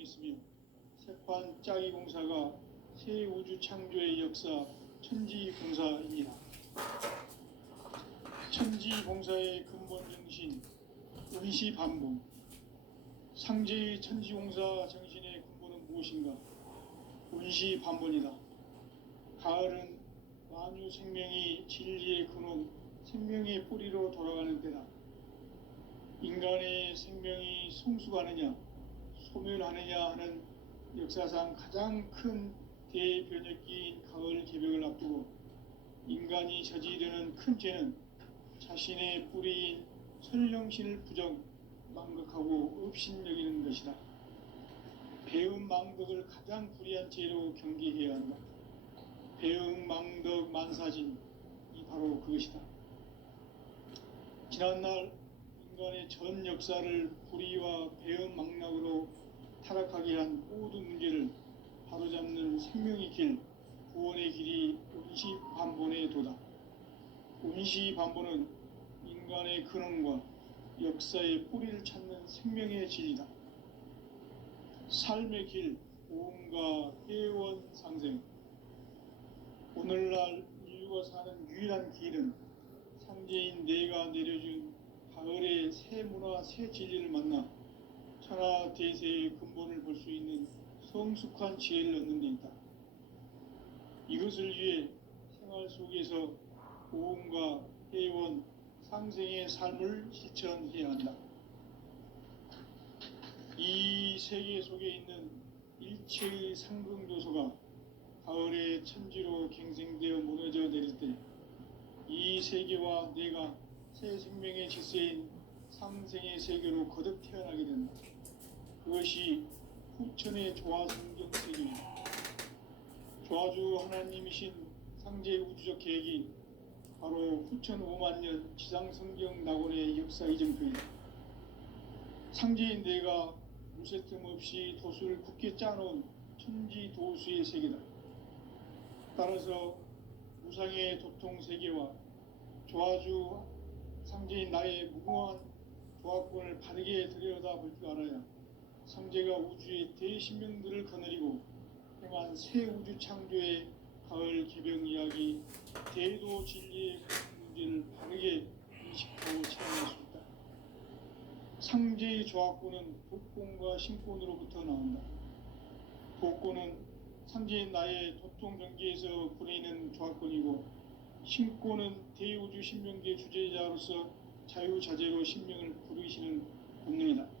기념했으며 세판 짜기 공사가 새 우주 창조의 역사 천지봉사입니다. 천지봉사의 근본 정신 운시반복. 상제의 천지봉사 정신의 근본은 무엇인가? 운시반복이다. 가을은 만유 생명이 진리의 근원, 생명의 뿌리로 돌아가는 때다. 인간의 생명이 성숙하느냐, 소멸하느냐 하는 역사상 가장 큰 대변혁기인 가을 개벽을 앞두고 인간이 저지르는 큰 죄는 자신의 뿌리인 설령신을 부정, 망극하고 업신여기는 것이다. 배음 망덕을 가장 불의한 죄로 경계해야 한다. 배음 망덕 만사진이 바로 그것이다. 지난날 인간의 전 역사를 불의와 배음 망락으로 타락하게 한 모든 문제를 바로잡는 생명의 길, 구원의 길이 운시반본의 도다. 운시반본은 인간의 근원과 역사의 뿌리를 찾는 생명의 진리다. 삶의 길, 오음과 회원 상생. 오늘날 인류가 사는 유일한 길은 상제인 내가 내려준 가을의 새 문화, 새 진리를 만나 천하 대세의 근본을 볼 수 있는 성숙한 지혜를 얻는 데 있다. 이것을 위해 생활 속에서 오음과 회원, 상생의 삶을 실천해야 한다. 이 세계 속에 있는 일체의 상승 요소가 가을의 천지로 갱생되어 무너져 내릴 때 이 세계와 내가 새 생명의 질서인 상생의 세계로 거듭 태어나게 된다. 그것이 후천의 조화성경 세계입니다. 조화주 하나님이신 상제 우주적 계획이 바로 후천 5만년 지상성경 낙원의 역사 이정표이다. 상제인 내가 무쇠틈 없이 도수를 굳게 짜놓은 천지도수의 세계다. 따라서 무상의 도통 세계와 조화주 상제인 나의 무궁한 조화권을 바르게 들여다볼 줄 알아야 상제가 우주의 대신명들을 거느리고 행한 새 우주 창조의 가을 개벽 이야기, 대도 진리의 문제를 바르게 인식하고 체험할 수 있다. 상제의 조화권은 복권과 신권으로부터 나온다. 복권은 상제인 나의 도통 경계에서 부리는 조화권이고, 신권은 대우주 신명계 주제자로서 자유자재로 신명을 부르시는 본능이다.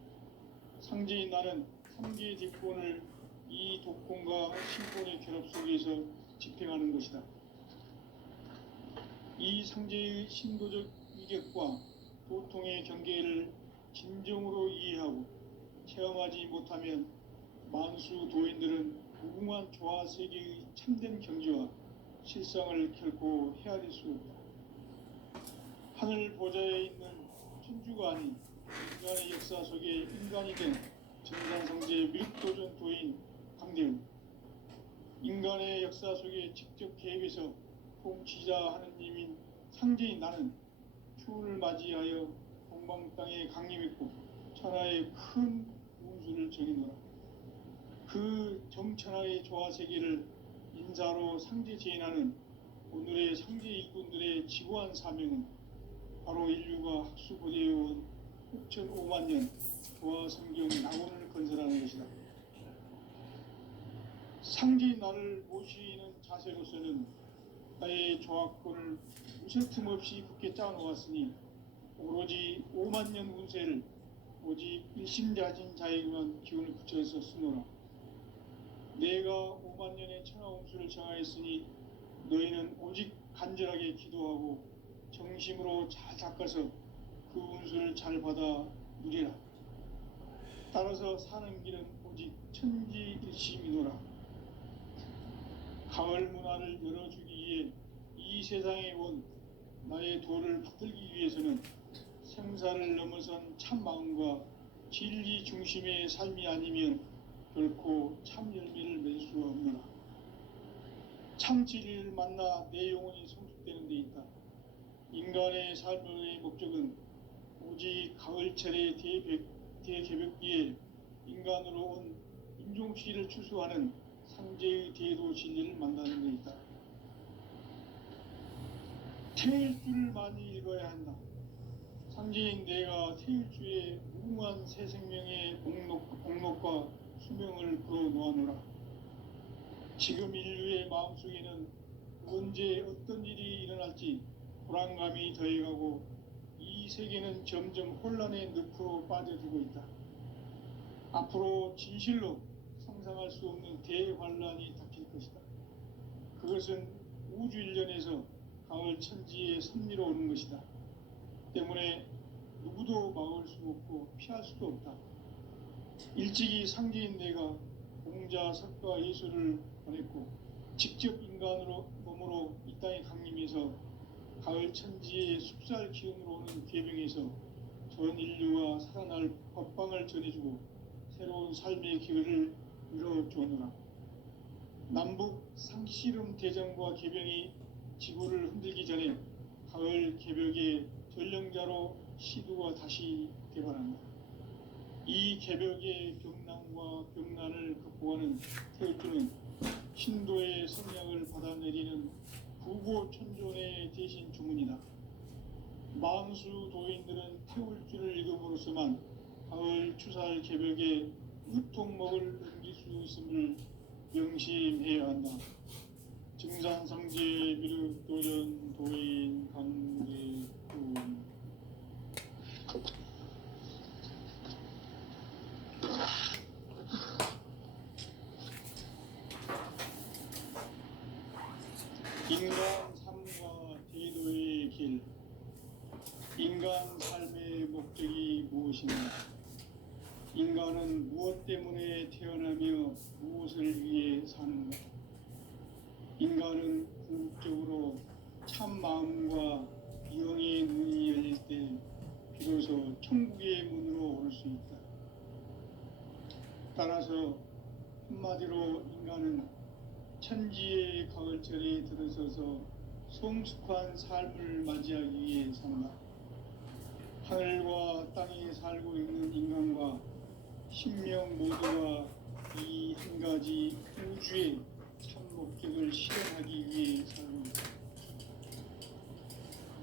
상제인 나는 3개의 뒷권을 이 독권과 신권의 결합 속에서 집행하는 것이다. 이 상제의 신도적 위격과 도통의 경계를 진정으로 이해하고 체험하지 못하면 만수 도인들은 무궁한 조화 세계의 참된 경지와 실상을 결코 헤아릴 수 없다. 하늘 보좌에 있는 천주가 아닌 인간의 역사 속에 인간이 된 정산성제 밀도전 도인 강대훈. 인간의 역사 속에 직접 개입해서 통치자 하느님인 상제인 나는 추운을 맞이하여 동방 땅에 강림했고 천하의 큰 운수를 정해놓으라. 그 정천하의 조화세계를 인사로 상제 제인하는 오늘의 상제 일꾼들의 지고한 사명은 바로 인류가 학수고대해온 후천 5만년 조화성경 낙원을 건설하는 것이다. 상제인 나를 모시는 자세로서는 나의 조화권을 무쇠틈 없이 굳게 짜놓았으니 오로지 5만년 운세를 오직 일심자진 자에게만 기운을 붙여서 쓰노라. 내가 5만년의 천하운수를 정하였으니 너희는 오직 간절하게 기도하고 정심으로 잘 닦아서 그 운수를 잘 받아 누리라. 따라서 사는 길은 오직 천지일심이노라. 가을 문화를 열어주기 위해 이 세상에 온 나의 도를 받들기 위해서는 생사를 넘어선 참 마음과 진리 중심의 삶이 아니면 결코 참 열매를 맺을 수가 없노라. 참 진리를 만나 내 영혼이 성숙되는 데 있다. 인간의 삶의 목적은 오직 가을철의 대개벽기에 인간으로 온 윤종씨를 추수하는 상제의 대도 진리를 만나는 데 있다. 태일주를 많이 읽어야 한다. 상제인 내가 태일주의 무궁한 새 생명의 목록과 수명을 그어놓아노라. 지금 인류의 마음속에는 언제 어떤 일이 일어날지 불안감이 더해가고 이 세계는 점점 혼란의 늪으로 빠져들고 있다. 앞으로 진실로 상상할 수 없는 대환란이 닥칠 것이다. 그것은 우주 일련에서 가을 천지의 섭리로 오는 것이다. 때문에 누구도 막을 수 없고 피할 수도 없다. 일찍이 상제인 내가 공자, 석가, 예수를 보냈고 직접 인간으로 몸으로 이 땅에 강림해서 가을 천지의 숲살 기운으로 오는 괴병에서 전 인류와 살아날 법방을 전해주고 새로운 삶의 기회를 이뤄주었노라. 남북 상씨름 대전과 개병이 지구를 흔들기 전에 가을 개벽의 전령자로 시두가 다시 개발한다. 이 개벽의 병난과 병난을 극복하는 태일주는 신도의 성량을 받아내리는 부고천존의 대신 주문이다. 만수 도인들은 태울주를 읽음으로써만 가을 추살 개벽의 유통목을 넘길 수 있음을 명심해야 한다. 증산상제 미륵도전 도인 강대군. 인간 삶과 대도의 길. 인간 삶의 목적이 무엇인가? 인간은 무엇 때문에 태어나며 무엇을 위해 사는가? 인간은 궁극적으로 참 마음과 영의 눈이 열릴 때 비로소 천국의 문으로 올 수 있다. 따라서 한마디로 인간은 천지의 가을철에 들어서서 성숙한 삶을 맞이하기 위해 산다. 하늘과 땅에 살고 있는 인간과 신명 모두가 이 한 가지 우주의 참 목적을 실현하기 위해 살고 있다.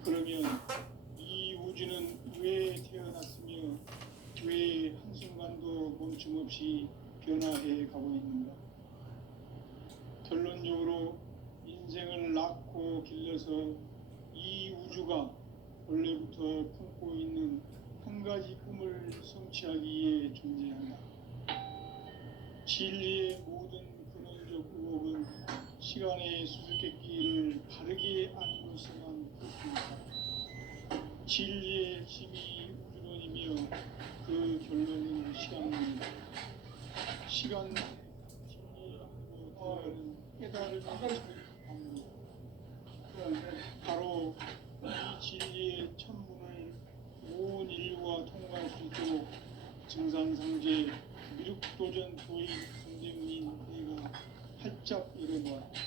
그러면 이 우주는 왜 태어났으며 왜 한순간도 멈춤없이 변화해 가고 있는가? 결론적으로 인생을 낳고 길러서 이 우주가 원래부터 품고 있는 한 가지 꿈을 성취하기 위해 존재한다. 진리의 모든 근원적 의혹은 시간의 수수께끼를 바르게 아님으로써만 그렇습니다. 진리의 핵심이 우주론이며 그 결론은 시간론이다. 시간 진리로 들어가는 깨달음이 찾아갑니다. 바로 이 진리의 천문을 온 인류가 통과할 수 있도록 증산상제 미륵도전 도인 강대문인 내가 활짝 열어놓았다.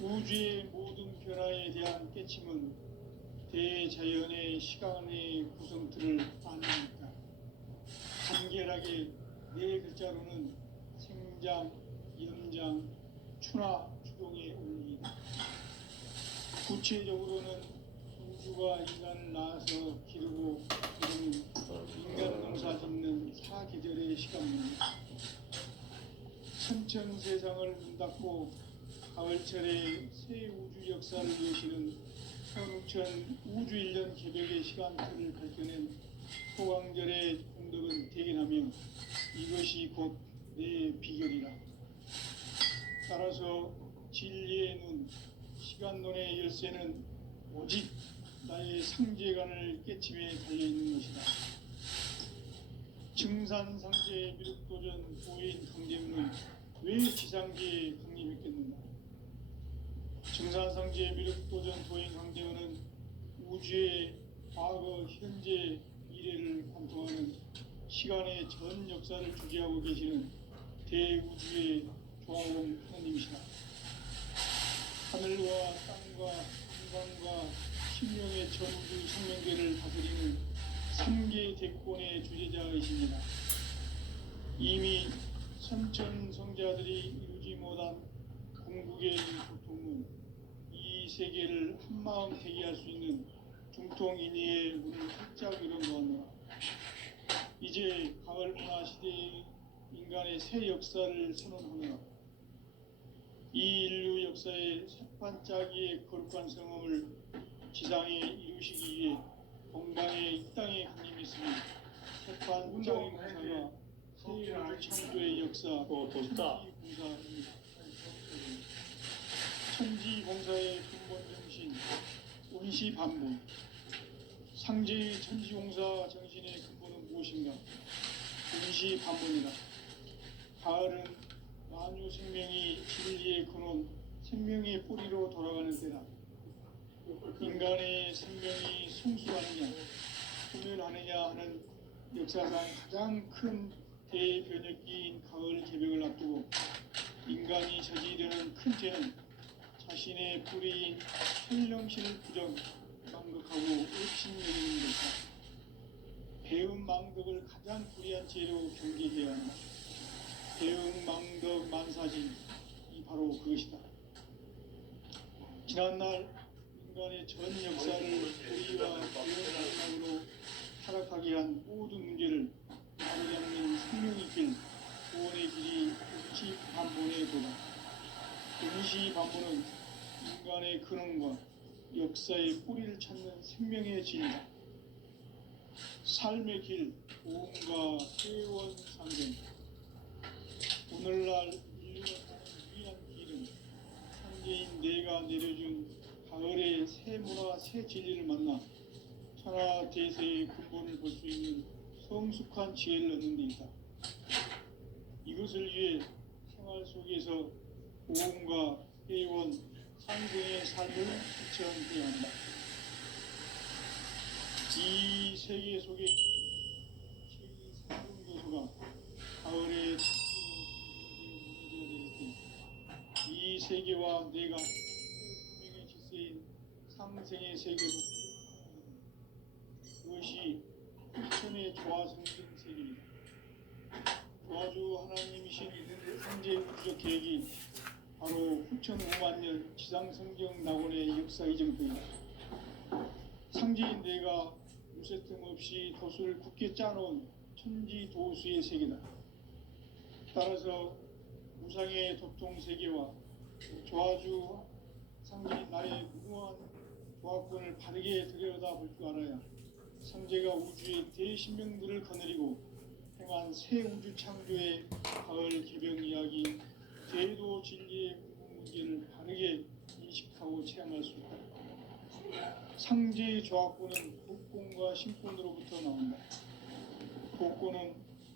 우주의 모든 변화에 대한 깨침은 대자연의 시간의 구성틀을 아닙니다. 간결하게 네 글자로는 생장, 연장, 추나 추동의 원리이다. 구체적으로는 우주가 인간을 낳아서 기르고 인간 농사 짓는 사계절의 시간입니다. 천천세상을 문 닫고 가을철에 새 우주 역사를 여시는 현우천 우주일년 개벽의 시간틀을 밝혀낸 소강절의 공덕은 대견하며 이것이 곧 내 비결이라. 따라서 진리의 눈, 시간론의 열쇠는 오직 나의 상제관을 깨침에 달려있는 것이다. 증산상제 미륵도전 도인 강대문은 왜 지상계에 강림했겠는가? 증산상제 미륵도전 도인 강대문은 우주의 과거, 현재, 미래를 관통하는 시간의 전 역사를 주재하고 계시는 대우주의 조화로운 하나님이시다. 하늘과 땅과 인간과 심령의 전우주 생명계를 다스리는 3개 대권의 주제자이십니다. 이미 선천성자들이 이루지 못한 궁극의 고통은 이 세계를 한마음 되게 할 수 있는 중통인의의 문을 활짝 열어놓았노라. 이제 가을 문화 시대의 인간의 새 역사를 선언하노라. 이 인류 역사의 새반짝이의 거룩한 성험을 지상에 이루시기 위해 동방의 이 땅에 강림했으니 새반짝이 공사가 세우주 창조의 역사 천지공사입니다. 천지공사의 근본 정신 운시반문. 상제의 천지공사 정신의 근본은 무엇인가? 운시반문이다. 가을은 만유 생명이 진리의 근원, 생명의 뿌리로 돌아가는 때다. 인간의 생명이 성수하느냐, 소멸하느냐 하는 역사상 가장 큰 대변혁기인 가을 개벽을 앞두고 인간이 저지르는 큰 죄는 자신의 뿌리인 현령신을 부정, 망극하고 의심여기는 것이다. 배음 망덕을 가장 불의한 죄로 경계해야 한다. 배음 망덕 만사진, 이 바로 그것이다. 지난날 인간의 전 역사를 불의와 배음 망덕으로 타락하게 한 모든 문제를 바로잡는 생명의 길, 구원의 길이 운시반문의 도다. 운시반문은 인간의 근원과 역사의 뿌리를 찾는 생명의 진리다. 삶의 길, 고음과 회원 상생. 오늘날 인류가 가는 유일한 길은 상제인 내가 내려준 가을의 새 문화, 새 진리를 만나 천하 대세의 근본을 볼 수 있는 성숙한 지혜를 얻는 데 있다. 이것을 위해 생활 속에서 고음과 회원, 상생의 삶을 실천해야 한다. 이 세계 속에 제2상승교수가 가을에 무너져 내릴 때 이 세계와 내가 생명의 질서인 상생의 세계로 그것이 후천의 조화성진 세계이다. 조화주 하나님이신 현재 우주적 계획이 바로 후천 5만년 지상성경 낙원의 역사 이정표이다. 상제인 내가 무쇠 틈 없이 도수를 굳게 짜놓은 천지도수의 세계다. 따라서 무상의 도통세계와 조화주 상제인 나의 무궁한 조화권을 바르게 들여다볼 줄 알아야 상제가 우주의 대신명들을 거느리고 행한 새 우주 창조의 가을 개벽 이야기, 대도 진리의 문제를 바르게 인식하고 체험할 수 있다. 상제의 조화권은 복권과 신권으로부터 나온다. 복권은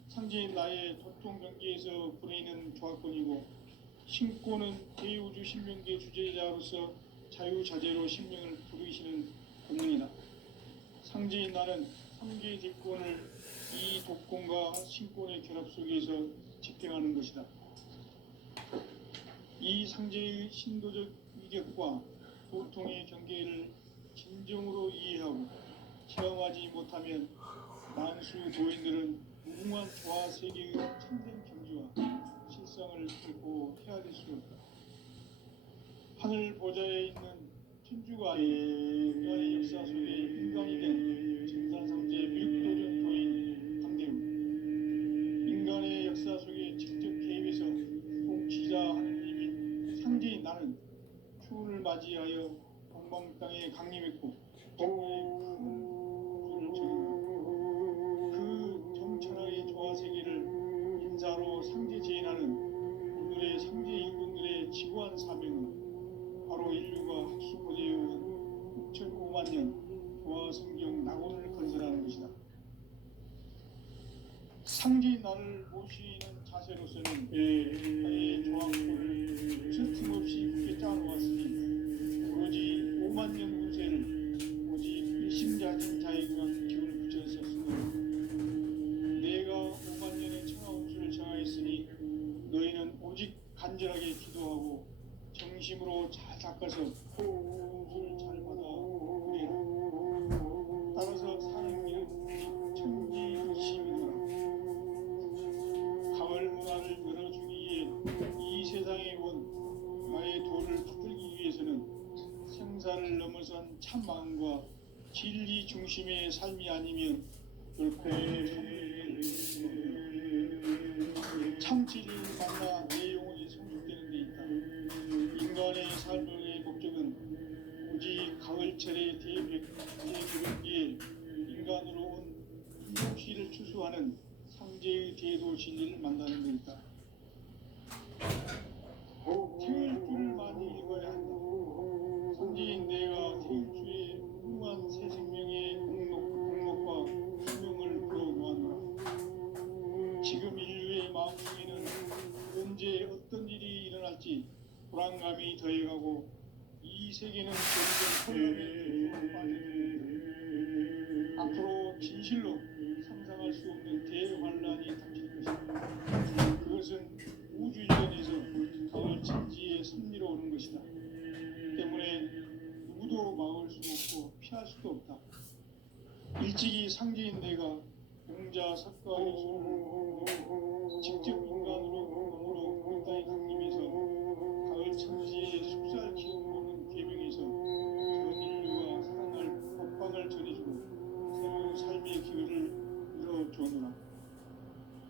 상제인 나의 도통 경계에서 부리는 조화권이고, 신권은 대우주 신명계 주제자로서 자유자재로 신명을 부르시는 권능이다. 상제인 나는 3개의 대권을 이 복권과 신권의 결합 속에서 집행하는 것이다. 이 상제의 신도적 위력과 도통의 경계를 진정으로 이해하고 체험하지 못하면 만수 도인들은 무궁한 조화 세계의 참된 경지와 실상을 결코 헤아릴 수 없다. 하늘 보좌에 있는 천주가 아닌 인간의 역사 속에 인간이 된 진산상제 미육도전 도인 강대우, 인간의 역사 속에 직접 개입해서 통치자 하느님인 상제인 나는 추운을 맞이하여 동방 땅에 강림했고 그 정천하의 조화 세계를 인사로 상제 제인하는 오늘의 상제 일꾼들의 지구한 사명은 바로 인류가 학수고대해온 6,5만 년 조화 성경 낙원을 건설하는 것이다. 상제인 나를 모시는 자세로서는 나의 조화권을 틈없이 굳게 짜놓았으니 오로지 5만 년 운세를 오직 일심자진 자에게만 기운을 붙였었으므로 내가 5만 년의 천하 운수를 정하였으니 너희는 오직 간절하게 기도하고 정심으로 잘 닦아서 운수를 잘 받아 그래라. 따라서 사는 길은 것은 참 마음과 진리 중심의 삶이 아니면 결코 참 진리를 만나 내 영혼이 성숙되는 데 있다. 인간의 삶의 목적은 오직 가을철의 대개벽기에 인간으로 온 인복시를 추수하는 상제의 대도 진리를 만나는 데 있다. 태일주를 많이 읽어야 한다. 선지인 내가 태일주의 훌륭한 새 생명의 공목과 수명을 불어놓았노라. 지금 인류의 마음속에는 언제 어떤 일이 일어날지 불안감이 더해가고 이 세계는 점점 혼란에 빠져들고 앞으로 진실로 상상할 수 없는 대환란이 닥칠 것이다. 그것은 우주 일전에서 가을 천지에 섭리로 오는 것이다. 때문에 누구도 막을 수 없고 피할 수도 없다. 일찍이 상제인 내가 공자 석가 예술을 직접 인간으로 몸으로 땅에 강림해서 가을 천지에 숙살 키우는 계명에서 전 인류가 사랑할 법방을 전해주고 새로운 삶의 기회를 열어주었노라.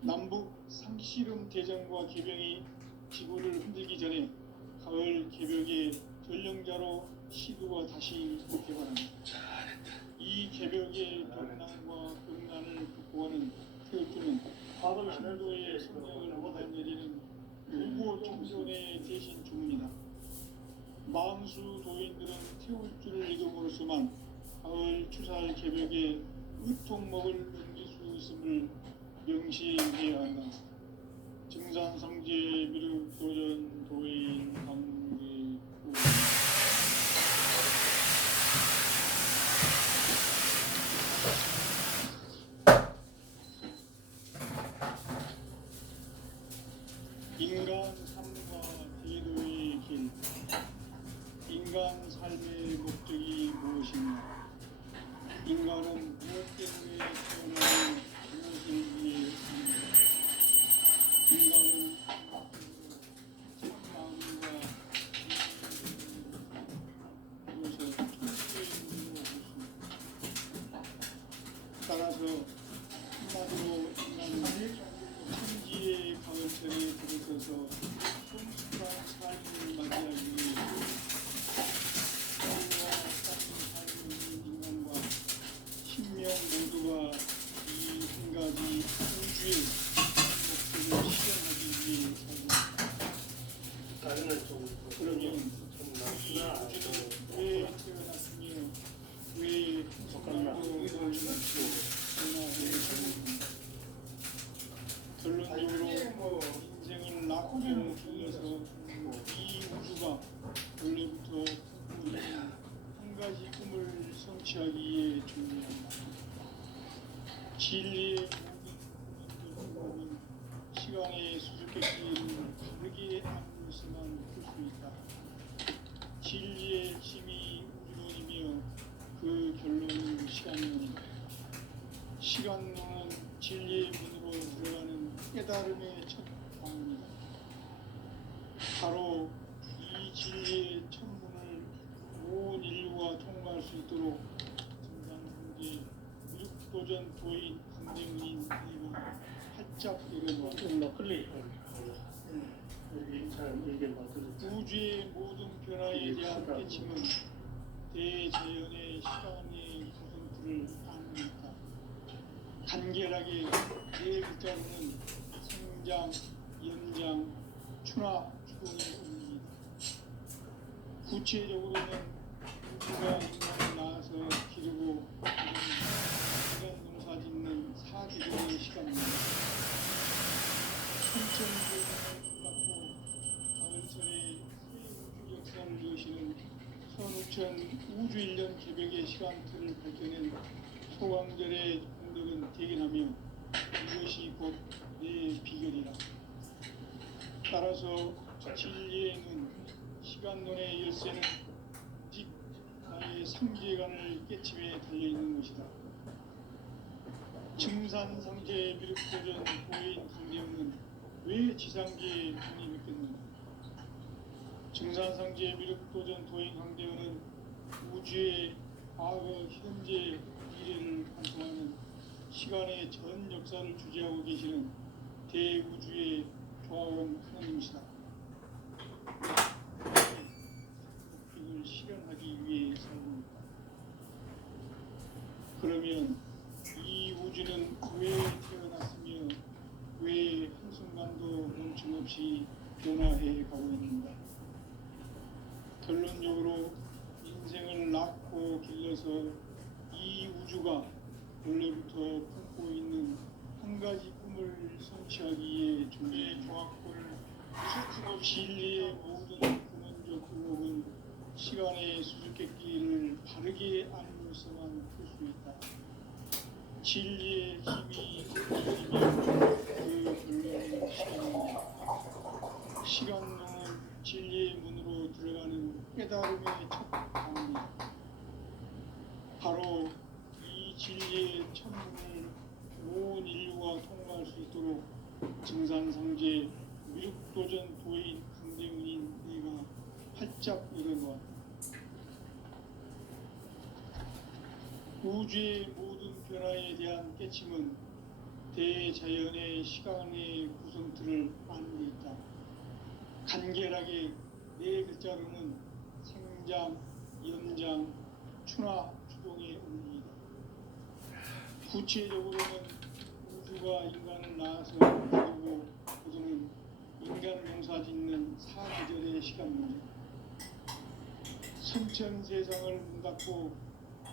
남북 상씨름 대전과 개병이 지구를 흔들기 전에 가을 개벽의 전령자로 시도가 다시 개발한다. 이 개벽의 변난과 병난을 극복하는 태극기는 신도의 성령을 받아내리는 불고 청소년의 대신 주문이다. 망수 도인들은 태울 줄을 읽음으로써만 가을 추살 개벽에 의통목을 넘길 수 있음을 명시해야 한다. 증산성제 미륵 도전 도인 강대 인간 삶과 제도의 길. 인간 삶의 목적이 무엇이냐? 인간은 무엇 때문에 태어나는 무엇을 위해 사는가? 인간은 참 마음과 이것을 천지인으로 보십니다. 따라서 한마디로 인간은 천지의 가을철에 들어서서 성숙한 삶을 맞이하기 위해 삶과 같은 삶을 인간과 신명 모두가 이 한 가지 우주의 목적을 실현하기 위해 살고 있다. 그러면 이 우주는 왜 태어났으며 왜 성숙하고 결론적으로 인생을 낙점 중에서 이 우주가 원래부터 한 가지 꿈을 성취하기 위해 준비한다. 진리의 모든 꿈은 시간의 수수께끼를 다르게 나누어서만 풀 수 있다. 진리의 힘이 우주론이며 그 결론은 시간론이다. 시간론은 진리의 문으로 들어가는 깨달음의 첫 방문이다. 바로 이 진리의 첫 문을 온 인류가 통과할 수 있도록 증산성제 무육도전 도인 강대문인 이가 활짝 열어놓았다. 우주의 모든 변화에 대한 깨침은 대자연의 시간의 구성틀을 아닙니까? 간결하게 네 글자로는 성장, 연장, 추나, 추동의 의미입니다. 구체적으로는 우주가 인간을 낳아서 기르고 인간 농사 짓는 사계절의 시간입니다. 천천히 갖고 가을철에 새 우주 역사를 여시는 선우천 우주 1년 개벽의 시간틀을 밝혀낸 소강절의 공덕은 대견하며 이것이 곧 내 비결이라. 따라서 진리의 눈, 시간론의 열쇠는 오직 나의 상제관을 깨침에 달려있는 것이다. 증산상제 미륵도전 도인 강대웅은 왜 지상계에 눈이 묶였는가? 증산상제 미륵도전 도인 강대웅은 우주의 과거, 현재, 미래를 관통하는 시간의 전 역사를 주재하고 계시는 대우주의 조화원 하나님이시다. 이걸 실현하기 위해 살고 있다. 그러면 이 우주는 왜 태어났으며 왜 한순간도 멈춤없이 변화해 가고 있는가? 결론적으로 인생을 낳고 길러서 이 우주가 원래부터 품고 있는 한 가지 꿈을 성취하기에 존재의 종합권을 진리의 모든 근원적 의혹은 시간의 수수께끼를 바르게 알므로서만 풀 수 있다. 진리의 힘이 있으면 그 결론은 시간입니다. 시간론은 진리의 문으로 들어가는 깨달음의 첫 단계입니다. 바로 이 진리의 천문을 온 인류가 통과할 수 있도록 증산상제 미륵도전 도인 강대문인 내가 활짝 열어놓았다. 우주의 모든 변화에 대한 깨침은 대자연의 시간의 구성틀을 아는 데 있다. 간결하게 네 글자로는 생장, 연장, 추나 추동의 원리이다. 구체적으로는 우주가 인간을 낳아서 가두고 그들은 인간 농사 짓는 사계절의 시간문제, 성천 세상을 문 닫고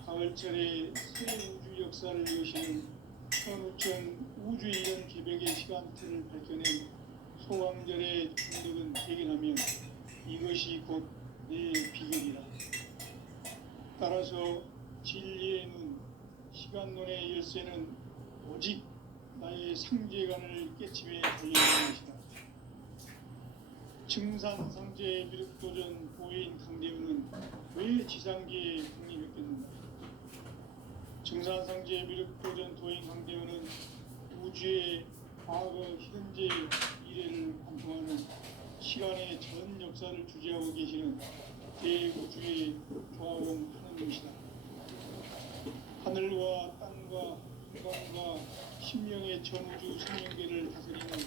가을철에 새 우주 역사를 여시는 선우천 우주 1년 개백의 시간틀을 밝혀낸 소왕절의 충격은 대견하며 이것이 곧 내 비결이라. 따라서 진리의 눈, 시간론의 열쇠는 오직 나의 상제관을 깨침에 달려있는 것이다. 증산상제 미륵도전 보인 강대우는 왜 지상계에 국립했겠는가? 증산상제 미륵도전 도인 강대우는 우주의 과거, 현재, 미래를 관통하는 시간의 전 역사를 주재하고 계시는 대우주의 조화원 하나님이시다. 하늘과 땅과 인간과 신명의 전우주 생명계를 다스리는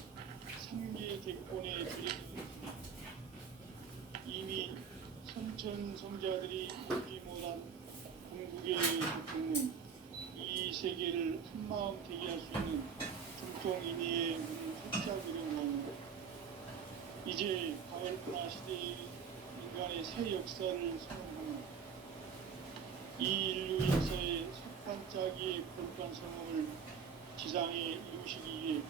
삼계 대권의 주인은 이미 선천 성자들이 오지 못한 궁극의 국문, 이 세계를 한마음 되게 할 수 있는 중통인의의 문을 활짝 열어놓았는데 이제 가을문화 시대의 인간의 새 역사를 선언하는 이 인류 역사의 석반짜기의 거룩한 성공을 지상에 이루시기 위해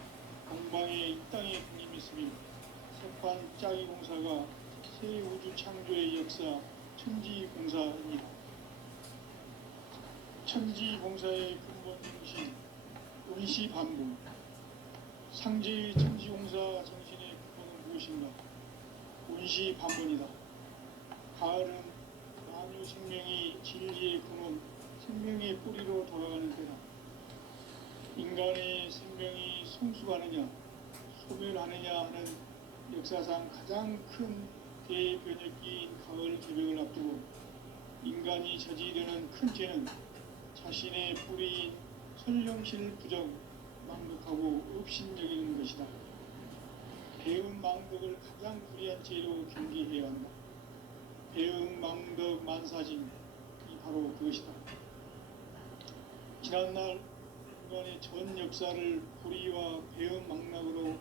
공방에 이 땅에 군림했으며 석반짜기 공사가 새 우주 창조의 역사 천지공사입니다. 천지공사의 근본 정신 원시반복, 상제의 천지공사 정신의 근본은 무엇인가? 원시반복이다. 가을은 만유 생명이 진리의 근원, 생명의 뿌리로 돌아가는 때다. 인간의 생명이 성숙하느냐, 소멸하느냐 하는 역사상 가장 큰 대변혁기인 가을 개벽을 앞두고 인간이 저지르는 큰 죄는 자신의 뿌리인 설령실 부정, 망극하고 업신여기는 것이다. 배음 망덕을 가장 불의한 죄로 경계해야 한다. 배음 망덕 만사진이 바로 그것이다. 지난날 인간의 전 역사를 불의와 배음 망락으로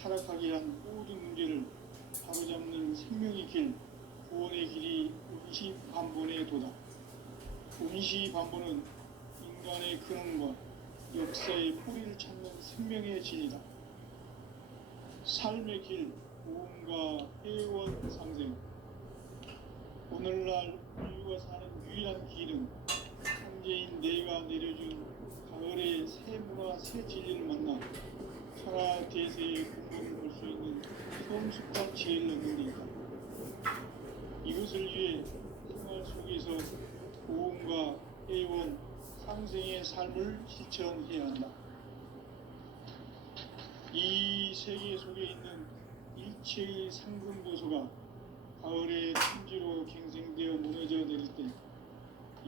타락하게 한 모든 문제를 바로잡는 생명의 길, 구원의 길이 원시반본의 도다. 원시반본은 인간의 근원과 역사의 뿌리를 찾는 생명의 진이다. 삶의 길, 고음과 회원 상생. 오늘날 인류가 사는 유일한 길은 황제인 내가 내려준 가을의 새 문화, 새 진리를 만나 천하 대세의 근본을 볼 수 있는 성숙과 지혜를 얻는 데 있다. 이것을 위해 생활 속에서 고음과 회원, 상생의 삶을 실천해야 한다. 이 세계 속에 있는 일체의 상근보소가 가을의 천지로 갱생되어 무너져 내릴 때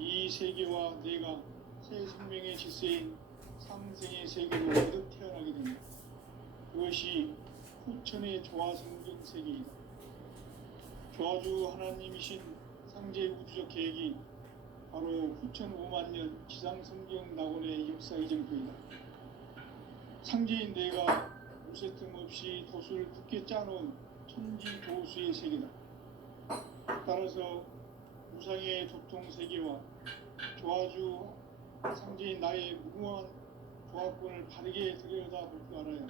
이 세계와 내가 새 생명의 질서인 상생의 세계로 거듭 태어나게 됩니다. 그것이 후천의 조화성경 세계이다. 조화주 하나님이신 상제 우주적 계획이 바로 후천 5만 년 지상성경 낙원의 역사 이전표이다. 상제인 내가 무쇠 틈 없이 도수를 굳게 짜놓은 천지 도수의 세계다. 따라서 무상의 도통 세계와 조화주 상제인 나의 무궁한 조합권을 바르게 들여다볼 줄 알아야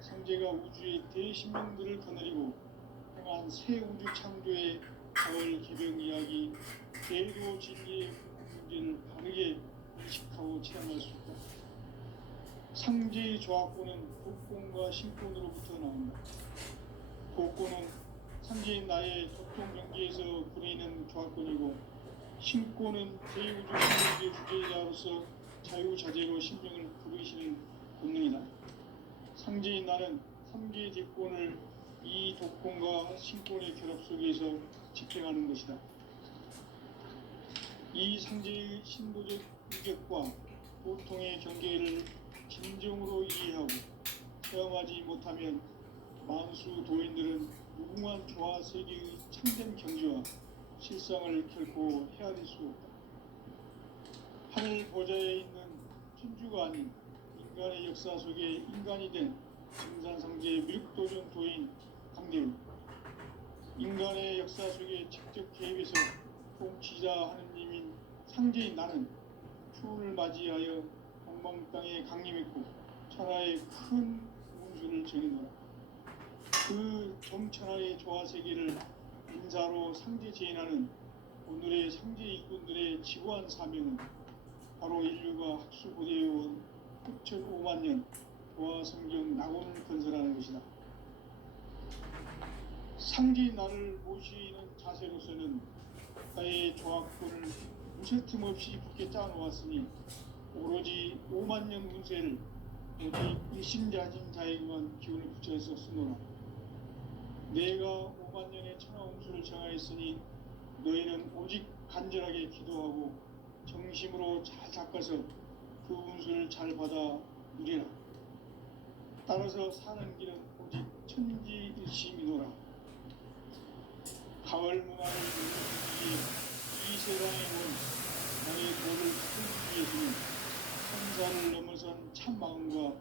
상제가 우주의 대신명들을 거느리고 향한 새 우주 창조의 가을 개벽 이야기, 대도 진리의 문제를 바르게 인식하고 체험할 수 있다. 상제의 조합권은 복권과 신권으로부터 나온다. 복권은 상제인 나의 도통 경계에서 부리는 조합권이고, 신권은 제2우주 생명의 주제자로서 자유자재로 신명을 부르시는 본능이다. 상제인 나는 3개의 대권을 이 독권과 신권의 결합 속에서 집행하는 것이다. 이 상제의 신도적 위격과 보통의 경계를 진정으로 이해하고 체험하지 못하면 만수 도인들은 무궁한 조화 세계의 참된 경지와 실상을 결코 헤아릴 수 없다. 하늘 보좌에 있는 천주가 아닌 인간의 역사 속에 인간이 된 증산상제 미륵도전 도인 강대우, 인간의 역사 속에 직접 개입해서 통치자 하느님인 상제인 나는 추운을 맞이하여 동방 땅에 강림했고 천하의 큰 운수를 정해놓아 그 정천하의 조화세계를 인사로 상제 제인하는 오늘의 상제 일꾼들의 지구한 사명은 바로 인류가 학수고대해온 후천 5만 년 조화성경 낙원을 건설하는 것이다. 상제인 나를 모시는 자세로서는 나의 조합권을 무쇠 틈 없이 굳게 짜놓았으니 오로지 5만 년 운세를 오직 일심자진 자에게만 기운을 붙여서 쓰노라. 내가 5만 년의 천하 운수를 정하였으니 너희는 오직 간절하게 기도하고 정심으로 잘 닦아서 그 운수를 잘 받아 누리라. 따라서 사는 길은 오직 천지일심이노라. 가을 문화를 누리기 이 세상에 온 나의 도를 찾기 위해서는 성사를 넘어선 참 마음과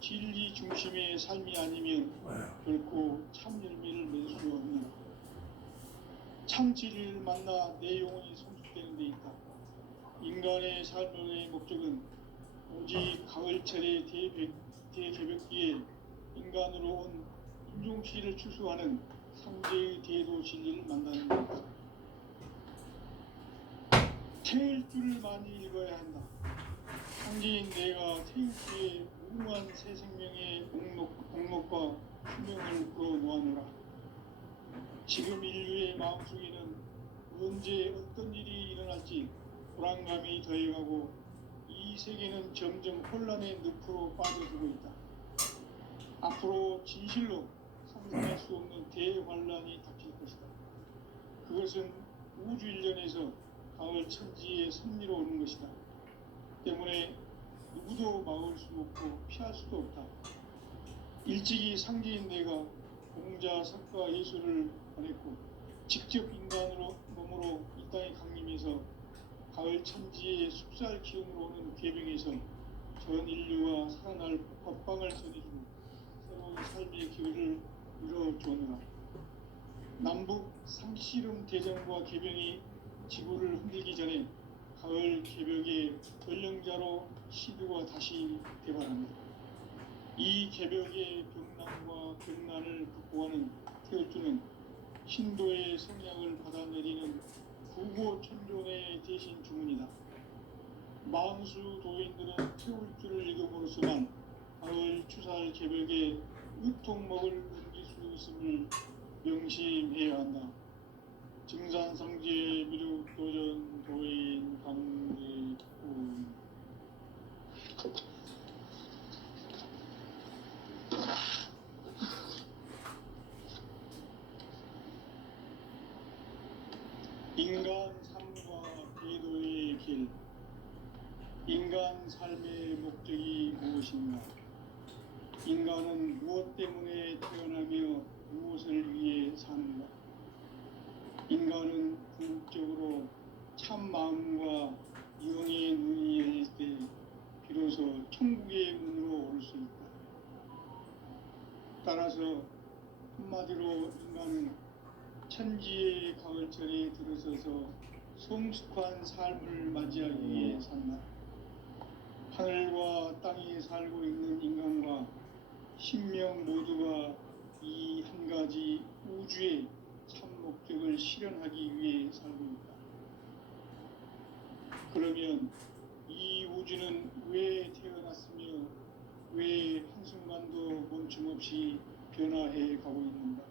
진리 중심의 삶이 아니면 결코 참 열매를 맺을 수 없느라. 참 진리를 만나 내 영혼이 성숙되는 데 있다. 인간의 삶의 목적은 오직 가을철의 대개벽기에 인간으로 온 인종시를 추수하는 상제의 대도 진리를 만나는 것이다. 태일 줄을 많이 읽어야 한다. 상제인 내가 태일 주에 무궁한 새 생명의 목록과 수명을 풀어놓아노라. 지금 인류의 마음속에는 언제 어떤 일이 일어날지 불안감이 더해가고 이 세계는 점점 혼란의 늪으로 빠져들고 있다. 앞으로 진실로 상상할 수 없는 대환란이 닥칠 것이다. 그것은 우주 일련에서 가을 천지의 섭리로 오는 것이다. 때문에 누구도 막을 수 없고 피할 수도 없다. 일찍이 상제인 내가 공자, 석가, 예수를 보냈고 직접 인간으로 몸으로 이 땅에 강림해서 가을 천지의 숲살 기운으로 오는 궤병에서 전 인류와 살아날 법방을 전해주고 새로운 삶의 기회를 이뤄주느라. 남북 상씨름 대전과 궤병이 지구를 흔들기 전에 가을 개벽의 전령자로 시드가 다시 대발합니다. 이 개벽의 병난과 병난을 극복하는 태우주는 신도의 성향을 받아내리는 구고천존의 대신 주문이다. 만수 도인들은 태울주를 읽음으로써만 가을 추살 개벽의 으통먹을 옮길 수 있음을 명심해야 한다. 증산상제 미륵도전 도인 강대훈. 인간 삶과 궤도의 삶의 목적이 무엇인가? 인간은 무엇 때문에 태어나며 무엇을 위해 사는가? 인간은 궁극적으로 참 마음과 영의 눈이 열릴 때 비로소 천국의 문으로 올 수 있다. 따라서 한마디로 인간은 천지의 가을철에 들어서서 성숙한 삶을 맞이하기 위해 산다. 하늘과 땅에 살고 있는 인간과 신명 모두가 이 한 가지 우주의 참 목적을 실현하기 위해 살고 있다. 그러면 이 우주는 왜 태어났으며 왜 한순간도 멈춤없이 변화해 가고 있는가?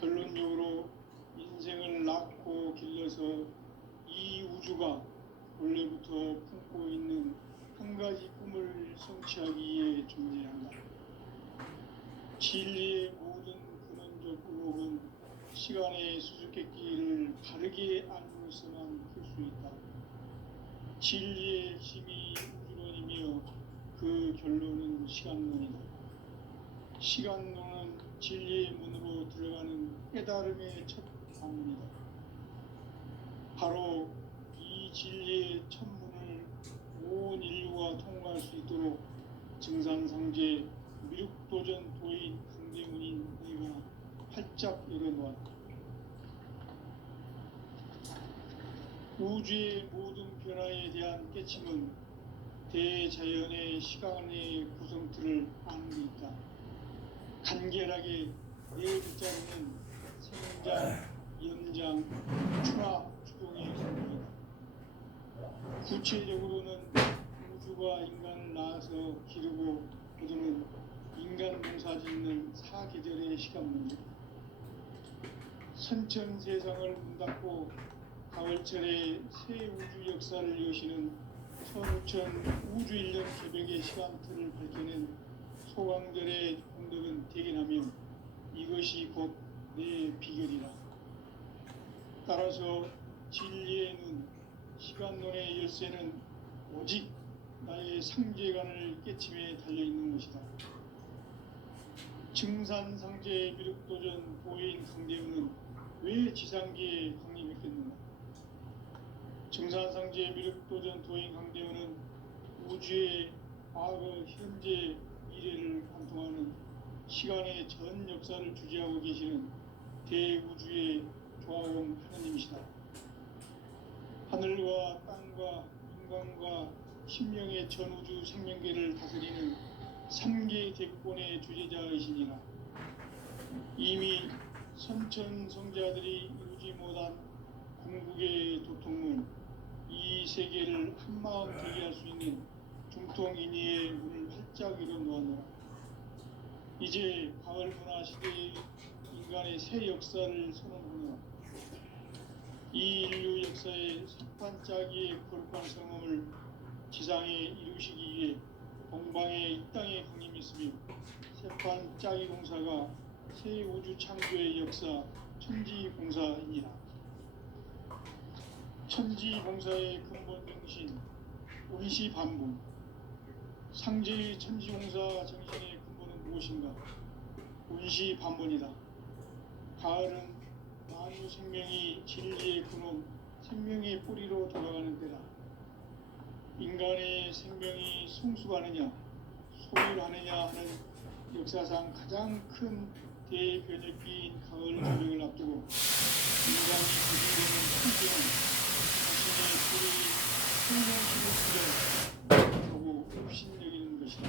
결론적으로 인생을 낳고 길러서 이 우주가 원래부터 품고 있는 한 가지 꿈을 성취하기 위해 존재한다. 진리의 모든 근원적 의혹은 시간의 수수께끼를 바르게 알고서만 풀 수 있다. 진리의 핵심이 우주론이며 그 결론은 시간론이다. 시간론은 진리의 문으로 들어가는 깨달음의 첫 관문이다. 바로 이 진리의 첫 문을 온 인류가 통과할 수 있도록 증산상제 미륵도전 도인 강대문인 내가 활짝 열어놓았다. 우주의 모든 변화에 대한 깨침은 대자연의 시간의 구성틀을 아는 데 있다. 간결하게 네 글자로는 생장, 연장, 출하, 추동의 관계이다. 구체적으로는 우주가 인간을 낳아서 기르고 거두는 인간 농사짓는 사계절의 시간 문제. 선천 세상을 문 닫고 가을철에 새 우주 역사를 여시는 선우천 우주 1년 개벽의 시간틀을 밝혀낸 소강들의 공덕은 대견하며 이것이 곧 내 비결이라. 따라서 진리의 눈, 시간론의 열쇠는 오직 나의 상제관을 깨침에 달려있는 것이다. 증산상제 미륵도전 도인 강대우는 왜 지상계에 강림했겠는가? 증산상제 미륵도전 도인 강대우는 우주의 과거, 현재, 미래를 관통하는 시간의 전 역사를 주재하고 계시는 대우주의 조화원 하나님이시다. 하늘과 땅과 인간과 신명의 전우주 생명계를 다스리는 3개 대권의 주재자이시니라. 이미 선천성자들이 이루지 못한 궁극의 도통문, 이 세계를 한마음 되게 할 수 있는 중통인의의 문을 활짝 열어놓았노라. 이제 가을 문화 시대의 인간의 새 역사를 선언하노라. 이 인류 역사의 석판짜기의 거룩한 성험을 지상에 이루시기 위해 동방의 이 땅에 강림했으며 세판짜기 공사가 새 우주 창조의 역사 천지봉사이니라. 천지봉사의 근본 정신 운시반분. 상제의 천지봉사 정신의 근본은 무엇인가? 운시반분이다. 가을은 만유 생명이 진리의 근원, 생명의 뿌리로 돌아가는 때다. 인간의 생명이 성숙하느냐, 소멸하느냐 하는 역사상 가장 큰 대변혁기인 가을 조명을 앞두고 인간이 구성되는 천지는 자신의 뿌리 생명식을 보고 업신여기는 것이다.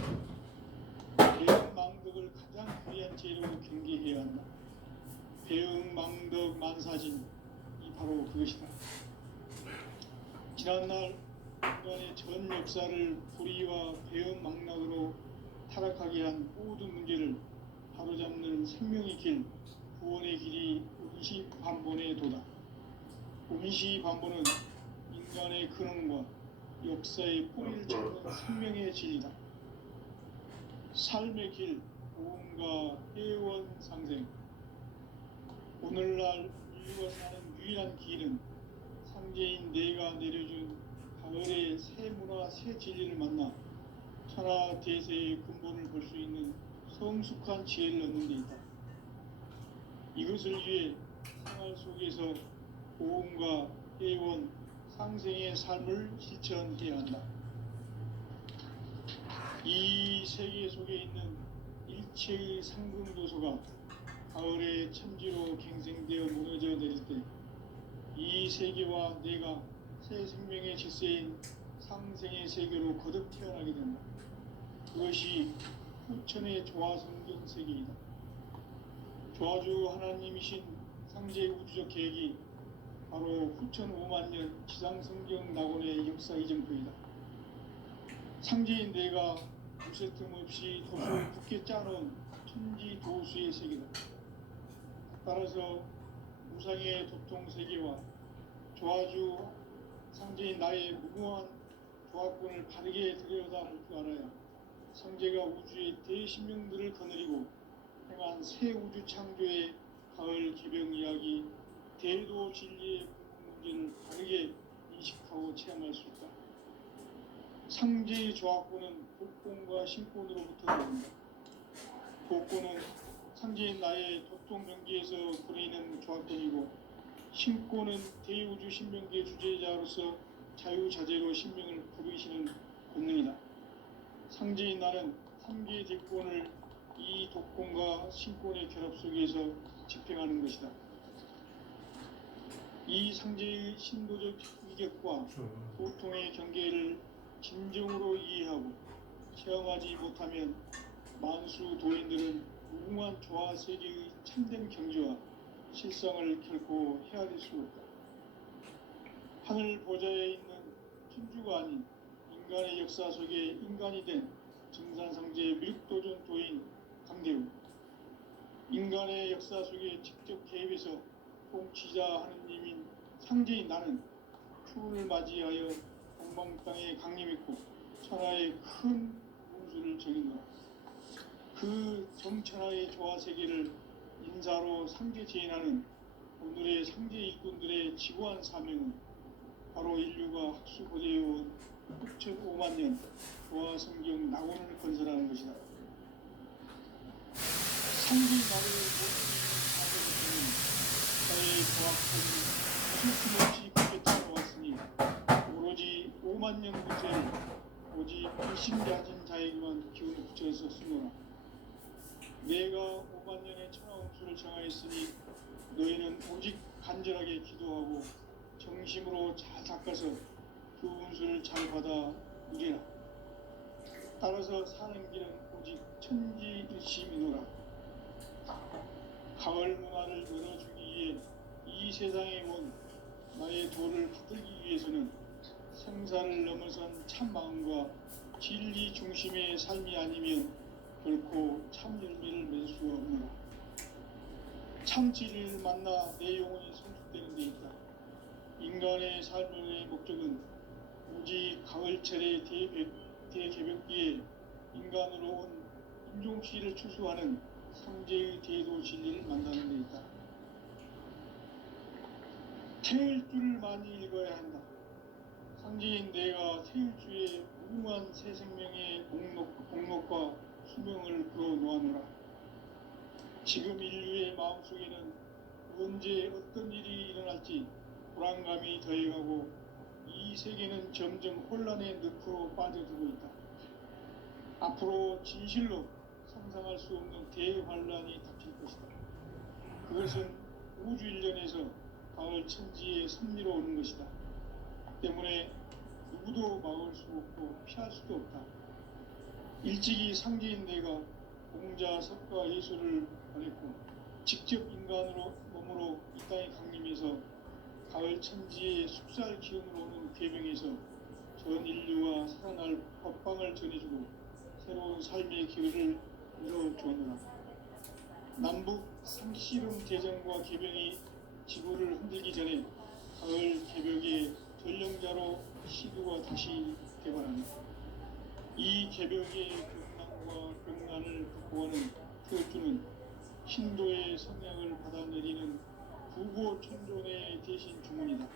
배은망덕을 가장 귀한 재료로 경계해야 한다. 배은망덕 만사진, 이 바로 그것이다. 지난날 인간의 전 역사를 불의와 배은망락으로 타락하게 한 모든 문제를 바로잡는 생명의 길, 구원의 길이 운시반본의 도다. 운시반본은 인간의 근원과 역사의 뿌리를 찾는 생명의 진리다. 삶의 길, 보험과 회원상생. 오늘날 인류가 사는 유일한 길은 상제인 내가 내려준 가을의 새 문화 새 진리를 만나 천하 대세의 근본을 볼 수 있는 성숙한 지혜를 얻는 데 있다. 이것을 위해 생활 속에서 고음과 회원, 상생의 삶을 실천해야 한다. 이 세계 속에 있는 일체의 상승도소가 가을의 천지로 갱생되어 무너져 내릴 때 이 세계와 내가 새 생명의 질서인 상생의 세계로 거듭 태어나게 된다. 그것이 후천의 조화성경 세계이다. 조화주 하나님이신 상제 우주적 계획이 바로 후천 5만 년 지상성경 낙원의 역사 이전부이다. 상제인 내가 무쇠 틈 없이 도수 굳게 짜놓은 천지 도수의 세계다. 따라서 무상의 도통 세계와 조화주 상제인 나의 무궁한 조합권을 바르게 들여다볼 줄 알아야 상제가 우주의 대신명들을 거느리고 행한 새 우주 창조의 가을 개병 이야기, 대도 진리의 문제를 바르게 인식하고 체험할 수 있다. 상제의 조합권은 복권과 신권으로부터 온다. 복권은 상제인 나의 도통 경기에서 보내는 조합권이고, 신권은 대우주 신명기의 주제자로서 자유자재로 신명을 부르시는 본능이다. 상제인 나는 3개의 대권을 이 독권과 신권의 결합 속에서 집행하는 것이다. 이 상제의 신도적 위격과 보통의 경계를 진정으로 이해하고 체험하지 못하면 만수 도인들은 무궁한 조화 세계의 참된 경지와 실상을 결코 헤아릴 수 없다. 하늘 보좌에 있는 천주가 아닌 인간의 역사 속에 인간이 된 증산상제 미륵도전 도인 강대우, 인간의 역사 속에 직접 개입해서 통치자 하느님인 상제인 나는 추운을 맞이하여 동방 땅에 강림했고 천하의 큰 운수를 정했노라. 그 정천하의 조화 세계를 인사로 상제 제인하는 오늘의 상제 일꾼들의 지구한 사명은 바로 인류가 학수 고대해온 6,5만 년 조화 성경 낙원을 건설하는 것이다. 상제 나를 모든 사회의 조합권이 수없이 굳게 짜놓았으니 오로지 5만 년 군세를 오직 불신자진 자에게만 기운을 붙여서 쓰노라. 내가 5만 년의 천하운수를 정하였으니 너희는 오직 간절하게 기도하고 정심으로 잘 닦아서 그 운수를 잘 받아 누리라. 따라서 사는 길은 오직 천지일심이노라. 가을 문화를 열어주기 위해 이 세상에 온 나의 도를 받들기 위해서는 생사를 넘어선 참 마음과 진리 중심의 삶이 아니면 결코 참 열매를 맺을 수가 없노라. 참 진리를 만나 내 영혼이 성숙되는 데 있다. 인간의 삶의 목적은 오직 가을철의 대개벽기에 인간으로 온 인종시를 추수하는 상제의 대도 진리를 만나는 데 있다. 태일주를 많이 읽어야 한다. 상제인 내가 태일주의 무궁한 새 생명의 목록과 수명을 풀어놓아노라. 지금 인류의 마음속에는 언제 어떤 일이 일어날지 불안감이 더해가고 이 세계는 점점 혼란의 늪으로 빠져들고 있다. 앞으로 진실로 상상할 수 없는 대환란이 닥칠 것이다. 그것은 우주 일련에서 가을 천지의 섭리로 오는 것이다. 때문에 누구도 막을 수 없고 피할 수도 없다. 일찍이 상제인 내가 공자, 석가, 예수를 보냈고 직접 인간으로 몸으로 이 땅에 강림해서 가을 천지의 숙살 기운으로 오는 궤병에서 전 인류와 살아날 법방을 전해주고 새로운 삶의 기회를 이뤄주었노라. 남북 상씨름 대전과 개병이 지구를 흔들기 전에 가을 개벽의 전령자로 시두가 다시 개발한다. 이 개벽의 극난과 병난을 극복하는 태극주는 신도의 성향을 받아내리는 구고 천존의 대신 주문이다.